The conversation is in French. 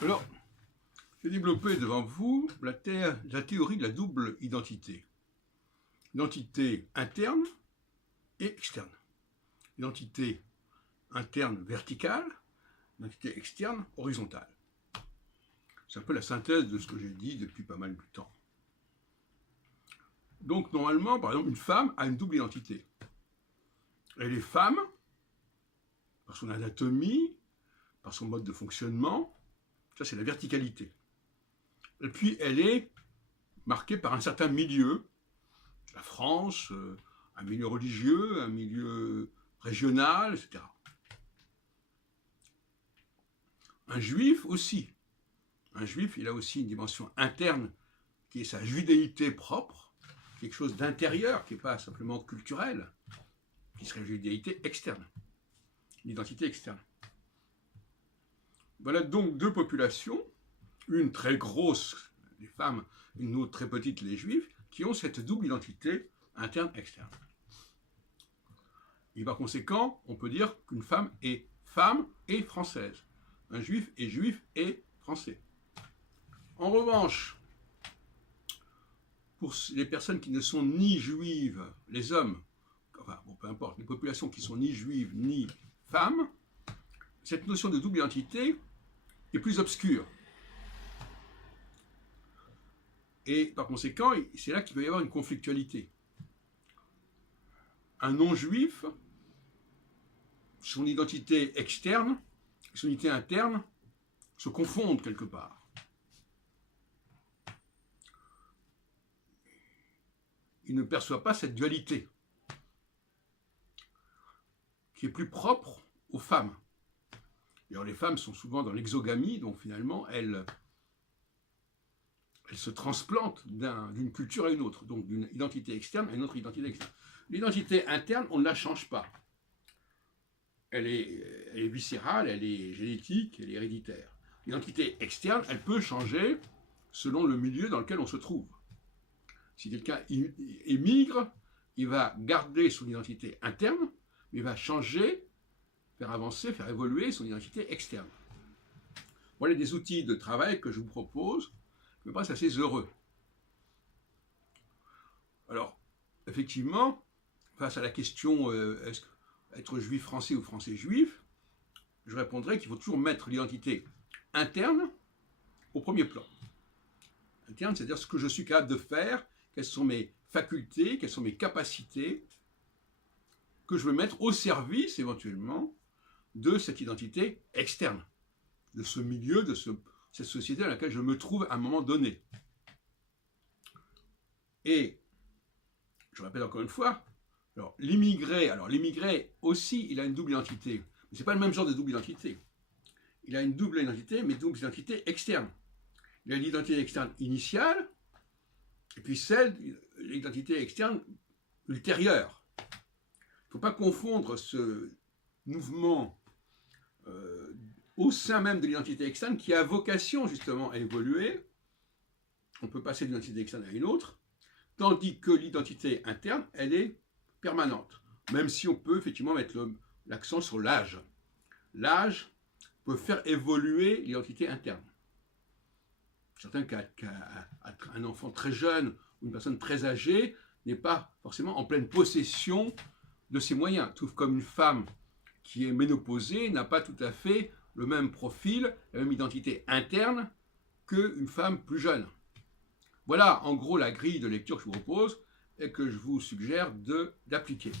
Alors, j'ai développé devant vous la théorie de la double identité. L'identité interne et externe. L'identité interne verticale, l'identité externe horizontale. C'est un peu la synthèse de ce que j'ai dit depuis pas mal de temps. Donc, normalement, par exemple, une femme a une double identité. Elle est femme, par son anatomie, par son mode de fonctionnement, ça c'est la verticalité. Et puis, elle est marquée par un certain milieu, la France, un milieu religieux, un milieu régional, etc. Un juif aussi. Un juif, il a aussi une dimension interne qui est sa judéité propre, quelque chose d'intérieur, qui n'est pas simplement culturel, qui serait une judéité externe, l'identité externe. Voilà donc deux populations, une très grosse, les femmes, une autre très petite, les juifs, qui ont cette double identité interne-externe. Et par conséquent, on peut dire qu'une femme est femme et française. Un juif est juif et français. En revanche, pour les personnes qui ne sont ni juives, les hommes, enfin, bon, peu importe, les populations qui sont ni juives ni femmes, cette notion de double identité est plus obscure. Et par conséquent, c'est là qu'il peut y avoir une conflictualité. Un non-juif, son identité externe, son identité interne se confondent quelque part. Il ne perçoit pas cette dualité qui est plus propre aux femmes. D'ailleurs, les femmes sont souvent dans l'exogamie, donc finalement, elles se transplantent d'une culture à une autre, donc d'une identité externe à une autre identité externe. L'identité interne, on ne la change pas. Elle est viscérale, elle est génétique, elle est héréditaire. L'identité externe, elle peut changer selon le milieu dans lequel on se trouve. Si quelqu'un émigre, il va garder son identité interne, mais il va changer, faire avancer, faire évoluer son identité externe. Voilà des outils de travail que je vous propose, qui me paraissent assez heureux. Alors, effectivement, face à la question est-ce être juif français ou français juif, je répondrai qu'il faut toujours mettre l'identité interne au premier plan. Interne, c'est-à-dire ce que je suis capable de faire, quelles sont mes facultés, quelles sont mes capacités, que je veux mettre au service, éventuellement, de cette identité externe, de ce milieu, de cette société dans laquelle je me trouve à un moment donné. Et, je répète encore une fois, l'immigré aussi, il a une double identité. Mais ce n'est pas le même genre de double identité. Il a une double identité, mais double identité externe. Il a une identité externe initiale, et puis l'identité externe ultérieure. Il ne faut pas confondre ce mouvement au sein même de l'identité externe qui a vocation justement à évoluer. On peut passer d'une identité externe à une autre, tandis que l'identité interne, elle est permanente, même si on peut effectivement mettre l'accent sur l'âge. L'âge peut faire évoluer l'identité interne. Certains qu'un enfant très jeune ou une personne très âgée n'est pas forcément en pleine possession de ses moyens, tout comme une femme qui est ménopausée n'a pas tout à fait le même profil, la même identité interne qu'une femme plus jeune. Voilà en gros la grille de lecture que je vous propose et que je vous suggère d'appliquer.